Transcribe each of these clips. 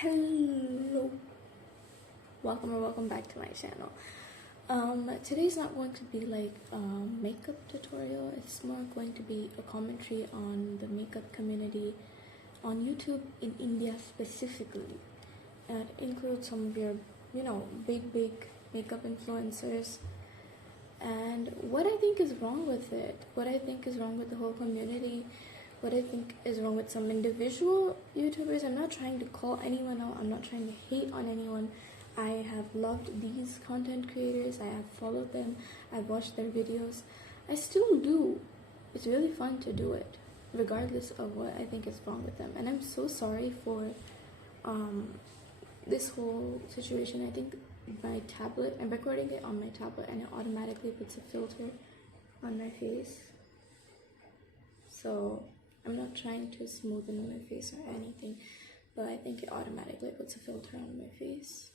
Hello, welcome or welcome back to my channel. Today's not going to be like a makeup tutorial. It's more going to be a commentary on the makeup community on YouTube in India specifically. And it includes some of your, big makeup influencers and what I think is wrong with it, what I think is wrong with the whole community, what I think is wrong with some individual YouTubers. I'm not trying to call anyone out, I'm not trying to hate on anyone. I have loved these content creators, I have followed them, I've watched their videos. I still do. It's really fun to do it, regardless of what I think is wrong with them. And I'm so sorry for this whole situation. I think my tablet, I'm recording it on my tablet and it automatically puts a filter on my face. So I'm not trying to smoothen my face or anything, but I think it automatically puts a filter on my face.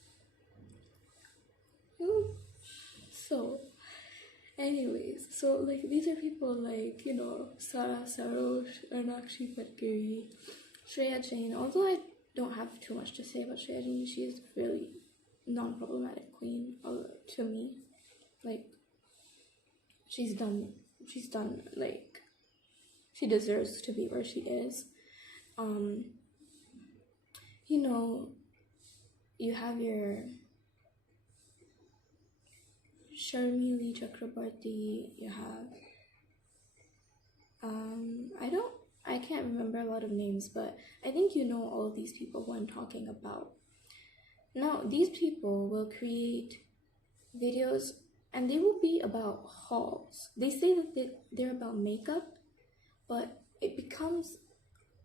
So anyways, so like these are people like, Sarah Sarosh, Arnakshi Patgiri, Shreya Jain. Although I don't have too much to say about Shreya Jain, she is really non-problematic queen to me. Like she's done like she deserves to be where she is. You have your Sharmili Chakrabarti, you have I can't remember a lot of names, but I think you know all of these people who I'm talking about. Now these people will create videos and they will be about hauls. They say that they're about makeup, but it becomes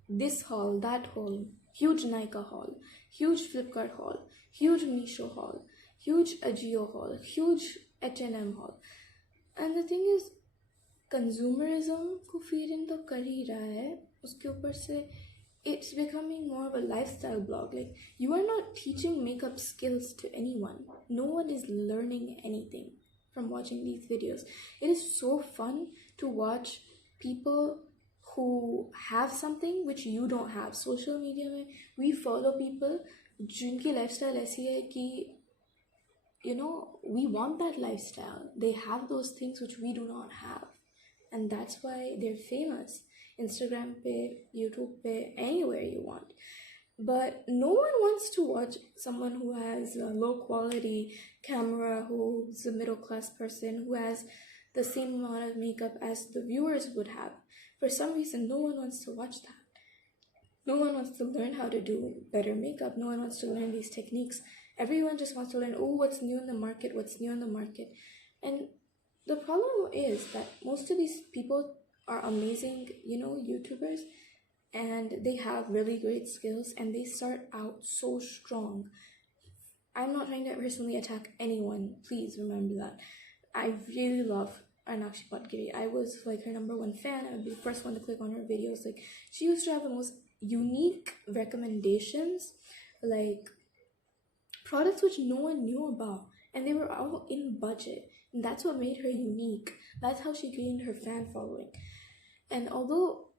this haul, that haul, huge Nykaa haul, huge Flipkart haul, huge Meesho haul, huge Ajio haul, huge H&M haul. And the thing is, consumerism को feeding तो कर ही रहा है, उसके ऊपर से it's becoming more of a lifestyle blog. Like, you are not teaching makeup skills to anyone. No one is learning anything from watching these videos. It is so fun to watch people who have something which you don't have. Social media में we follow people जिनकी lifestyle ऐसी है कि we want that lifestyle. They have those things which we do not have, and that's why they're famous. Instagram pe, YouTube pe, anywhere you want. But no one wants to watch someone who has a low quality camera, who's a middle class person, who has the same amount of makeup as the viewers would have. For some reason, no one wants to watch that. No one wants to learn how to do better makeup. No one wants to learn these techniques. Everyone just wants to learn, what's new in the market, what's new in the market. And the problem is that most of these people are amazing, YouTubers, and they have really great skills and they start out so strong. I'm not trying to personally attack anyone, please remember that. I really love Arnakshi Patgiri. I was like her #1 fan. I would be the first one to click on her videos. Like, she used to have the most unique recommendations, like products which no one knew about, and they were all in budget, and that's what made her unique. That's how she gained her fan following. And although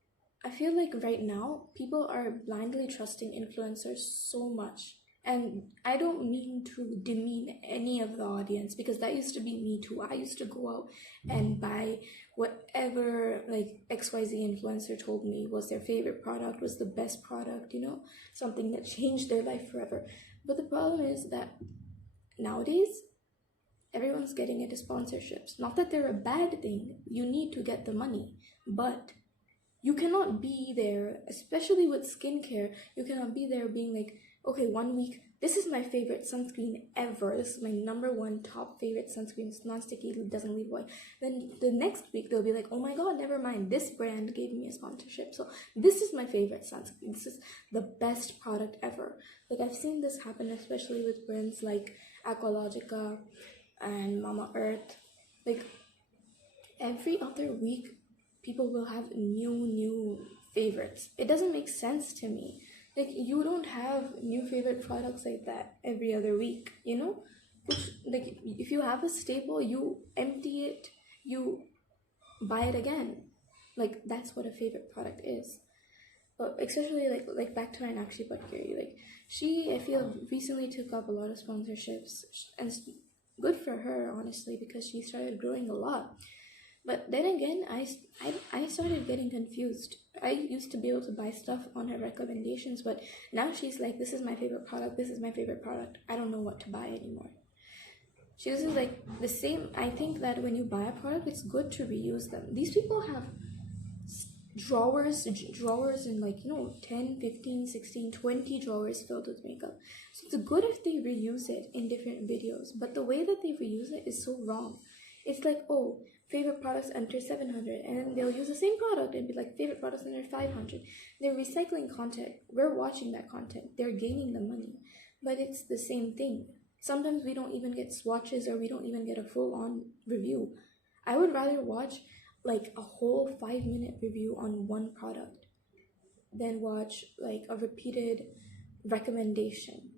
I feel like right now people are blindly trusting influencers so much, and I don't mean to demean any of the audience, because that used to be me too. I used to go out and buy whatever like XYZ influencer told me was their favorite product, was the best product, something that changed their life forever. But the problem is that nowadays everyone's getting into sponsorships. Not that they're a bad thing, you need to get the money, but you cannot be there, especially with skincare, you cannot be there being like, okay, 1 week, this is my favorite sunscreen ever. This is my #1 top favorite sunscreen. It's non-sticky, it doesn't leave oil. Then the next week, they'll be like, oh my god, never mind. This brand gave me a sponsorship. So this is my favorite sunscreen. This is the best product ever. Like, I've seen this happen, especially with brands like Aqualogica and Mama Earth. Like, every other week, people will have new favorites. It doesn't make sense to me. Like, you don't have new favorite products like that every other week, Which, like, if you have a staple, you empty it, you buy it again. Like, that's what a favorite product is. But especially like back to Arnakshi Patgiri, like, She, I feel, recently took up a lot of sponsorships, and it's good for her, honestly, because she started growing a lot. But then again, I started getting confused. I used to be able to buy stuff on her recommendations, but now she's like, this is my favorite product, this is my favorite product. I don't know what to buy anymore. She uses like the same. I think that when you buy a product, it's good to reuse them. These people have drawers and, like, 10, 15, 16, 20 drawers filled with makeup. So it's good if they reuse it in different videos, but the way that they reuse it is so wrong. It's like, oh, favorite products under 700, and then they'll use the same product and be like favorite products under 500. They're recycling content. We're watching that content. They're gaining the money, but it's the same thing. Sometimes we don't even get swatches, or we don't even get a full-on review. I would rather watch like a whole 5-minute review on one product than watch like a repeated recommendation.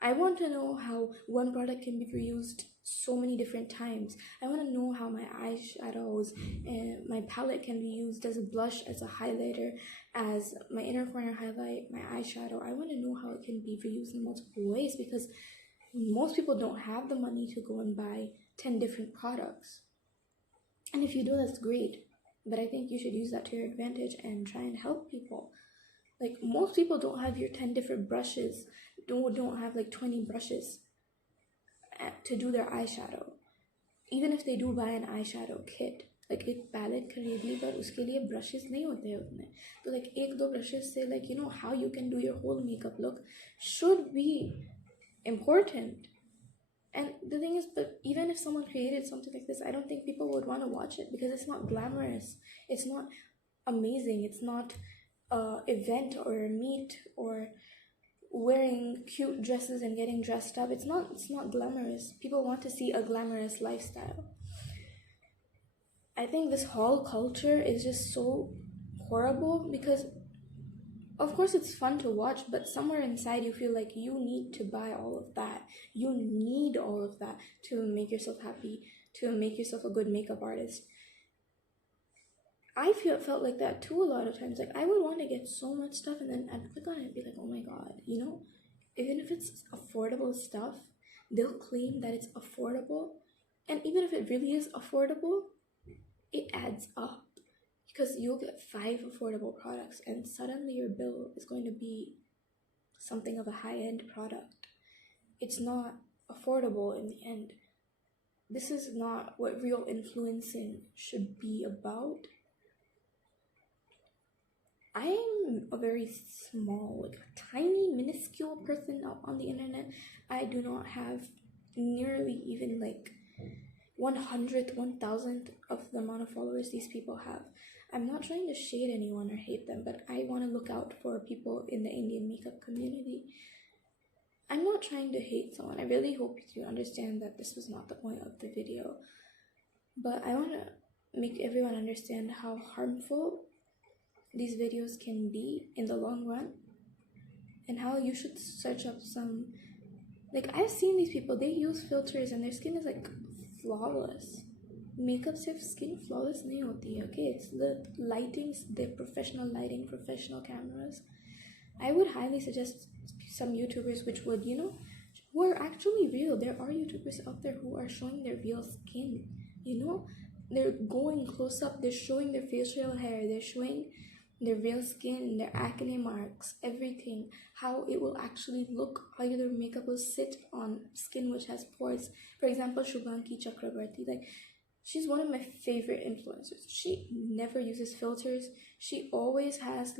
I want to know how one product can be reused so many different times. I want to know how my eyeshadows and my palette can be used as a blush, as a highlighter, as my inner corner highlight, my eyeshadow. I want to know how it can be reused in multiple ways, because most people don't have the money to go and buy 10 different products. And if you do, that's great. But I think you should use that to your advantage and try and help people. Like, most people don't have your 10 different brushes, don't have like 20 brushes to do their eyeshadow. Even if they do buy an eyeshadow kit, like एक palette खरीद ली, but उसके लिए brushes नहीं होते हैं उतने. तो like 1-2 brushes से, like, how you can do your whole makeup look should be important. And the thing is, but even if someone created something like this, I don't think people would want to watch it, because it's not glamorous, it's not amazing, it's not a event or a meet or wearing cute dresses and getting dressed up. It's not glamorous. People want to see a glamorous lifestyle. I think this haul culture is just so horrible, because of course it's fun to watch, but somewhere inside you feel like you need to buy all of that. You need all of that to make yourself happy, to make yourself a good makeup artist. I felt like that too a lot of times. Like, I would want to get so much stuff, and then I'd click on it and be like, oh my god, even if it's affordable stuff, they'll claim that it's affordable. And even if it really is affordable, it adds up. Because you'll get 5 affordable products, and suddenly your bill is going to be something of a high-end product. It's not affordable in the end. This is not what real influencing should be about. I'm a very small, like tiny, minuscule person out on the internet. I do not have nearly even like 100th, 1000th of the amount of followers these people have. I'm not trying to shade anyone or hate them, but I want to look out for people in the Indian makeup community. I'm not trying to hate someone. I really hope you understand that this was not the point of the video. But I want to make everyone understand how harmful these videos can be in the long run, and how you should search up some, like, I've seen these people, they use filters and their skin is like flawless. Makeup सिर्फ skin flawless नहीं होती है, okay? It's the lightings, the professional lighting, professional cameras. I would highly suggest some YouTubers which would, who are actually real. There are YouTubers out there who are showing their real skin, They're going close up, they're showing their facial hair, they're showing their real skin, their acne marks, everything, how it will actually look, how their makeup will sit on skin which has pores. For example, Shubhangi Chakrabarti, like, she's one of my favorite influencers. She never uses filters. She always has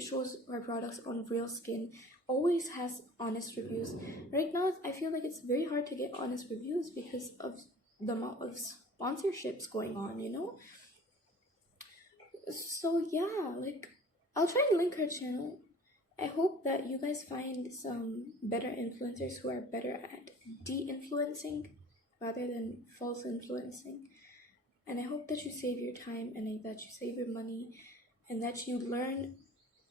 shows her products on real skin, always has honest reviews. Right now, I feel like it's very hard to get honest reviews because of the amount of sponsorships going on, So yeah, I'll try to link her channel. I hope that you guys find some better influencers who are better at de-influencing rather than false influencing. And I hope that you save your time, and that you save your money, and that you learn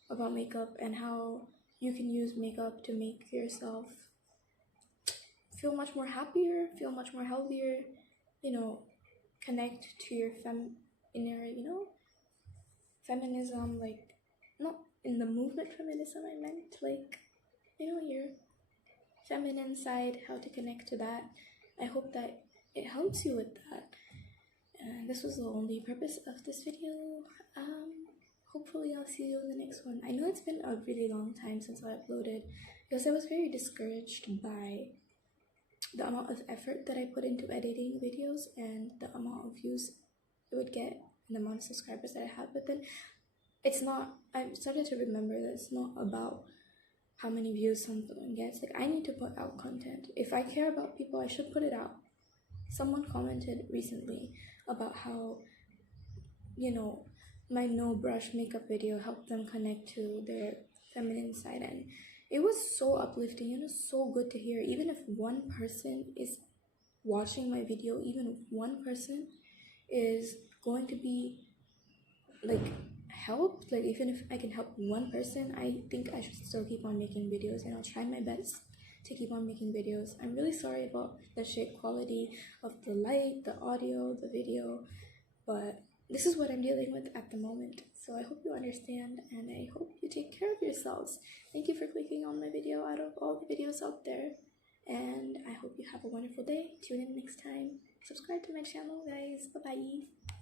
about makeup and how you can use makeup to make yourself feel much more happier, feel much more healthier, connect to your inner, feminism, not in the movement feminism, I meant, feminine side, how to connect to that. I hope that it helps you with that. And this was the only purpose of this video. Hopefully I'll see you in the next one. I know it's been a really long time since I uploaded because I was very discouraged by the amount of effort that I put into editing videos and the amount of views it would get and the amount of subscribers that I had. But then it's not, I've started to remember that it's not about how many views someone gets. Like, I need to put out content. If I care about people, I should put it out. Someone commented recently about how, you know, my no brush makeup video helped them connect to their feminine side, and it was so uplifting. It was so good to hear. Even if one person is watching my video, even if one person is going to be like helped, like even if I can help one person, I think I should still keep on making videos, and I'll try my best to keep on making videos. I'm really sorry about the shit quality of the light, the audio, the video, but this is what I'm dealing with at the moment. So I hope you understand, and I hope you take care of yourselves. Thank you for clicking on my video out of all the videos out there, and I hope you have a wonderful day. Tune in next time. Subscribe to my channel, guys. Bye bye.